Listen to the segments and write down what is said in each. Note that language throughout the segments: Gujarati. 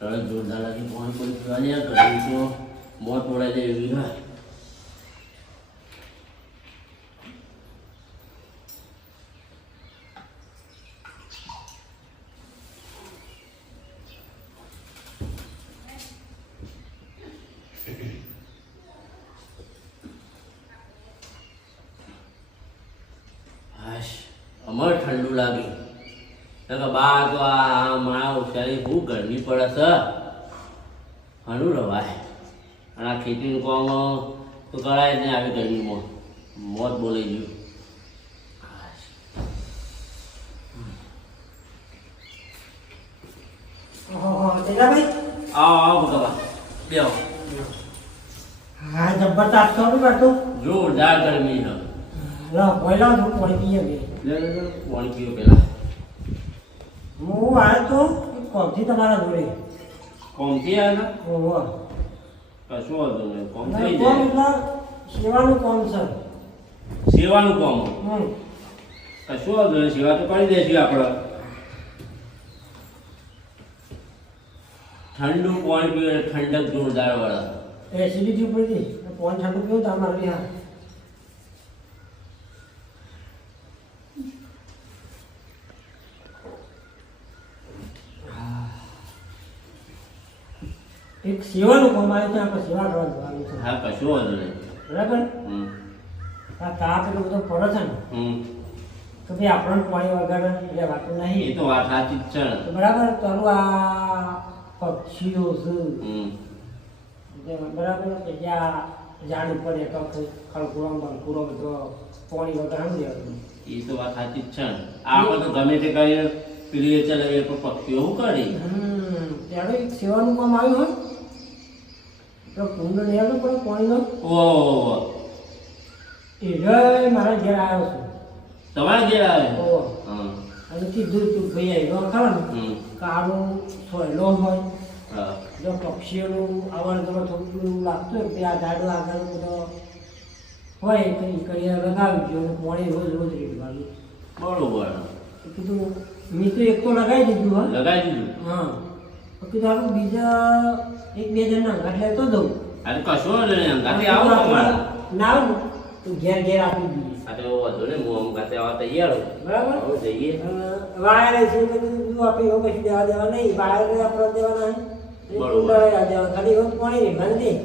તરત જોરદાર લાગી ફોન કોઈ પીવા નહીં ઘરે તો મોત તોડાઈ જાય એવી હોય. અમાર ઠંડુ લાગે. બાર તો આ ઉછારી બહુ ગરમી પડે છે. હણું રવાય. અને આ ખેતીનું કામ તો કરાય જ નહીં આવી ગરમીમાં મોત. બોલાઈ ગયું? આવો આવો ભગવા બેહો હા જબરદસ્ત ખરું જોરદાર ગરમી છે. લો પહેલા તો પાણી પીએ લે લે લે પાણી પીઓ પેલા હું તો કોમથી તમારા જોડે કોમથી આવ્યા ઓહો. કશું વાંધો નહીં કોમ ના, થઈ કોમ જાય. એટલે સેવાનું કોમ છે. સેવાનું કોમ? હમ. કશું વાંધો નહીં સેવા તો કરી દેશું આપણે. ઠંડુ પાણી પીવે ઠંડક જોરદાર વાળા. એસિડિટી ઉપરથી પોઈન્ટ ઠંડુ પીવું તો અમારે બી હા એક સેવાનું કોમ આવે છે આપણે સેવા કરવા જવાનું છે. હા કશું વાંધો નહીં. બરાબર? આ તાપ એટલો બધો પડે છે ને તો ભાઈ આપણને પાણી વગર એટલે વાતું નહીં. એ તો વાત સાચી જ છે બરાબર ચાલુ આ પક્ષીઓ છે બરાબર કે જ્યાં ઝાડ ઉપર એક ખળકુરો બળકુરો બધો પાણી વગર આમ દેવાનું એ તો વાત સાચી જ છે આપણે તો ગમે તે કરીએ પેલી ચલાવીએ પણ પક્ષીઓ શું કરી? ત્યારે સેવાનું કામ આવ્યું હોય તો કુંડ નહીં આવ્યો પણ પાણીનો ઓહો એ રે મારા ઘેર આવ્યો છું. તમારે ઘેર આવે? ઓહો. હમ અને કીધું તું ભાઈ આવ્યો ખરો ને સોયલો હોય. હા. જો પક્ષીઓનું આવન જવન થોડું લાગતું હોય આ ઝાડો આગળ બધો હોય તો એ કરીને લગાવી દો પાણી રોજ રોજ રેડવાનું બરોબર. કીધું મેં તો એક તો લગાવી દીધું હા? લગાવી દીધું? હા. તો કીધું આપણે બીજા એક બે જણના અંગાત લેતો દઉં. અરે કશું ને નહીં અંગાથી આવો તમારે. ના આવું તું ઘેર ઘેર આપી દીધી તો વાંધો ને હું અંગાતે આવવા તૈયાર છું બરાબર? જઈએ. વાયર છે તો તું આપણે એવું પછી દેવા દેવા નહીં. વાયર આપણે દેવાના નહીં. બરોબર. ખાલી એવું પાણી નહીં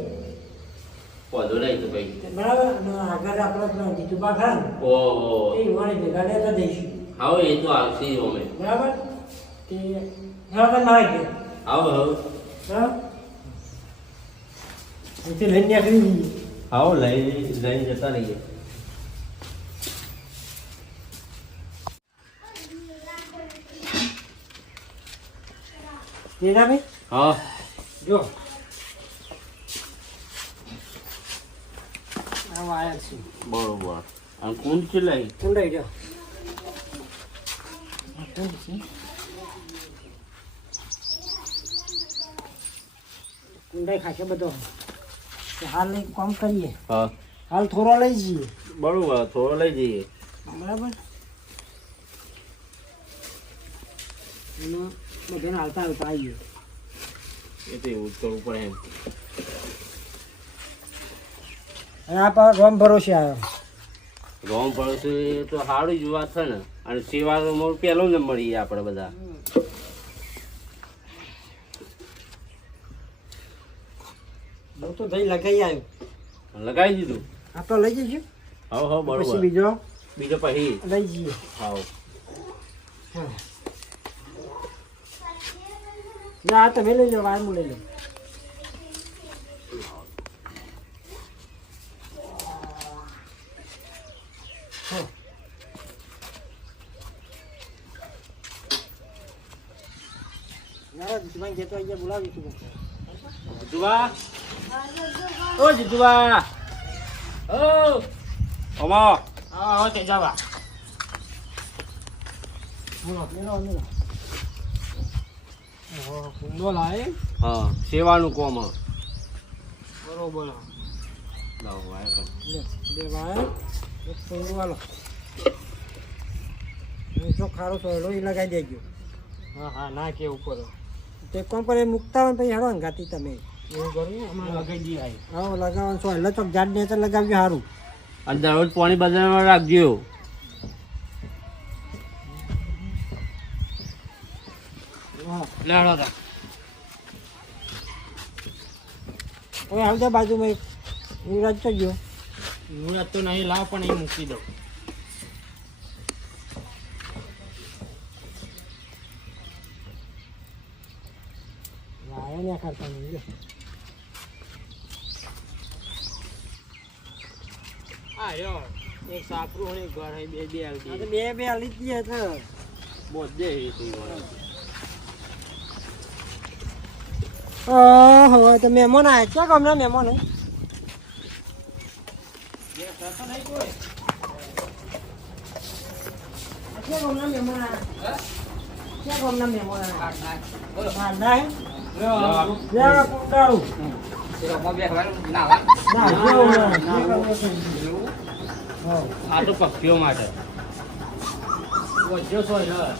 વાંધો નહીં તો ભાઈ. બરાબર? આગળ આપણે પેલા જીતુબા ખરા ઓહો એ વાણી ભેગા લેતા જઈશું. આવો એ તો આવશે અમે. બરાબર? તે હેવા તો ના ગયા આવો હવે બરાબર એથી લઈને નીકળી જઈએ આવો લઈ લઈને જતા રહીએ તેજાભાઈ હા જો આ વાયર છે બરોબર અને કુંડ ચલાવી કુંડાઈ રહ્યો આ કુંડ છે કુંડાઈ ખાશે બધો. હાલ એક કામ કરીએ. હા. હાલ થોડો લઈ જઈએ. બરોબર થોડો લઈ જઈએ. બરાબર? એનો બધાને હાલતા હાલતા આવીએ. એ તો એવું જ કરવું પડે એમ. અને આ પર રોમ ભરોસે આવ્યો. રોમ ભરોસે તો સારું જ વાત છે ને. અને સેવામાં પહેલો નંબર એ આપણે બધા. હું તો દહીં લગાઈ આવ્યો લગાવી દીધું આ તો લઈ જઈશું હા હા પછી બરોબર બીજો બીજો પછી લઈ જઈએ હા હા ના આ તમે લઈ લો આ હું લઈ લઉં હા. ના, ઓ જીતુબા. ઓ. અમા હા હા તે જાવા સેવાનું કોમ બરોબર. લાવો બે વાય. એક કુંડો વાલો જો ખારો સોયલો એ લગાવી દેજો. હા હા ના કે ઉપર. તે કોમ કરે મૂકતા હોય ને પછી હેડો ગાતી તમે. સોયલો ચોક ઝાડ ને તો લગાવજો સારું અને દરરોજ પાણી બદલવા રાખજો. હા લેડો તા હવે આવજો બાજુમાં યુવરાજ તો ગયો. મુરત તો નહીં લાવ પણ એ મૂકી દઉં. વાયો ને કરતા નહીં લ્યો. હા રહ્યો એક સાપરું અને એક ઘર હે, બે બે આ તો આવી બે બે હાલી જ ગયા છે બધે ઓહો તો મહેમાન આવ્યા ક્યાં ગામના મહેમાન હે? આ ક્યાં ગામના મહેમાન આવ્યા? ક્યાં ગામના મહેમાન આવ્યા? હાંડા હે? જા, કુંડાળું. ના, જેવું ના. જે કરવું એ કરજો. હોવ. આ તો પક્ષીઓ માટે. વજ્જો છો રહ્યો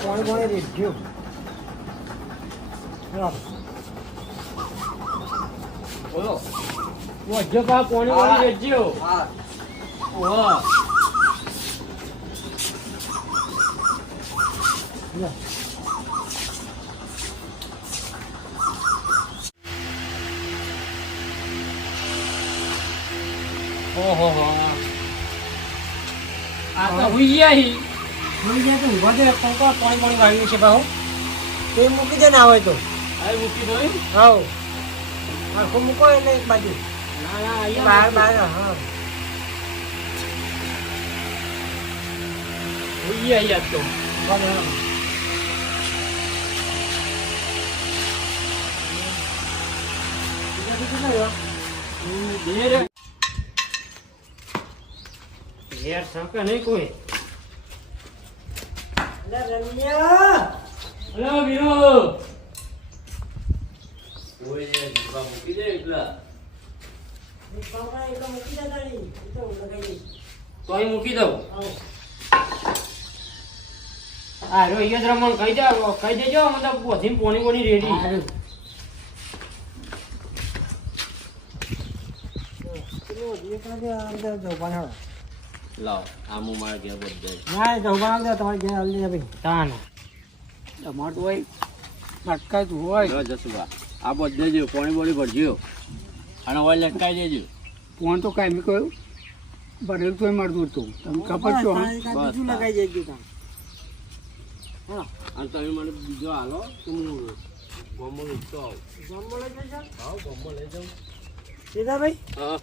પાણી પાણી રેડ્યું. બોલો. વજ્જો પા કોણી વાળી વેચજો ઓહો ઓહો હો. આ તો હુઈ ગયા હી મળી જાય તો ઊભા થયો. કંકા પાણી પાણી વાળ્યું છે બાહુ તો એ મૂકી દે ને આવે તો હવે મૂકી દો એમ? હાઉ આખું મૂકો એટલે એક બાજુ ના ના બહાર અહીંયા બહાર હા હુઈ ગયા યાદ તો ભલે, હા. બીજા બીજું શું રહ્યો? ઘેર સાંકા નહીં કોઈ અલા રમ્યા! હલો વીરો મૂકી દે એટલા. તો અહીં મૂકી દઉં. હા રો રમણ કહી દે કહી દેજો મતલબ બોધી પોની પોની રેડી હારું. પેલું લાવ. આમ મારા ઘેર બધે ના જવું તમારે ઘેર હાલી જાય ભાઈ. તાન ટમાટું હોય લટકાતું હોય. લો જસુભા આ બધે જ પોણી બોળી ભરજો અને ઓઇલ લટકાઈ દેજો. ફોન તો કાંઈ કહ્યું ભરેલું તોય મળતું હતું તમે ખબર છો બીજું લગાઈ દેજો તાર. અને તમે મને બીજો હાલો તો હું ગોમો ઉઠતો આવું. ગામમાં લઈ જજો. હા ગોમો લઈ જાઉં. સીતાભાઈ હા.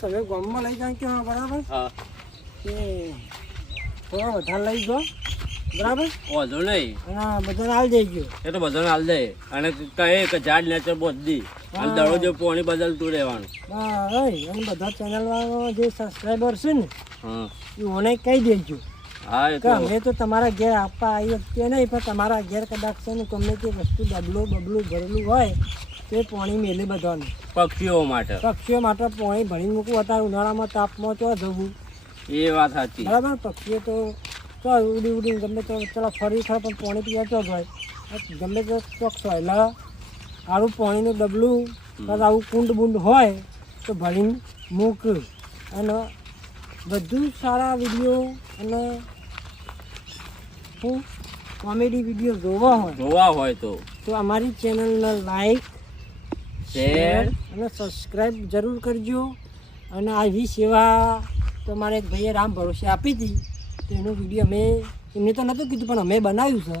તમે ગામમાં લઈ જાઓ કેવા બરાબર? હા. થોડા વધારે લઈ ગયો. બરાબર? વાંધો નહીં. હા બધાને હાલ દેજો. એ તો બધાને હાલ દે. અને કહે કે ઝાડ નેચર બોધી અને હા. દરરોજ પાણી બદલતું રહેવાનું. અને બધા ચેનલ વાળા જે સબસ્ક્રાઈબર છે ને હા. એ મને કહી દેજો. હા અમે તો તમારા ઘેર આપવા આવી તે નહીં પણ તમારા ઘેર કદાચ છે ને ગમે તે વસ્તુ ડબલું બબલું ભરેલું હોય તે પાણી મેલે બધાને. પક્ષીઓ માટે. પક્ષીઓ માટે પાણી ભણી મૂકવું. હતા ઉનાળામાં તાપમાં તો જવું. એ વાત સાચી. બરાબર? પક્ષીઓ તો તો ઉડી ઉડીને ગમે તો ચલો ફરી ખરા પણ પાણી પીવા જ હોય ગમે તે ચોક એટલે આવું પાણીનું ડબલું કાં આવું કુંડ બુંડ હોય તો ભરીને મૂક. અને બધું સારા વીડિયો અને હું કોમેડી વીડિયો જોવા હોય. જોવા હોય તો. તો અમારી ચેનલને લાઈક શેર અને સબસ્ક્રાઈબ જરૂર કરજો. અને આવી સેવા તો મારે એક ભાઈએ રામ ભરોસે આપી હતી. તો એનો વીડિયો અમે એમને તો નહોતું કીધું, પણ અમે બનાવ્યું છે.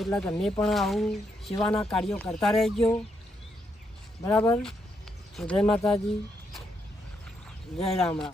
એટલે તમે પણ આવું સેવાના કાર્યો કરતા રહેજો. બરાબર? જય માતાજી. જય રામ રામ.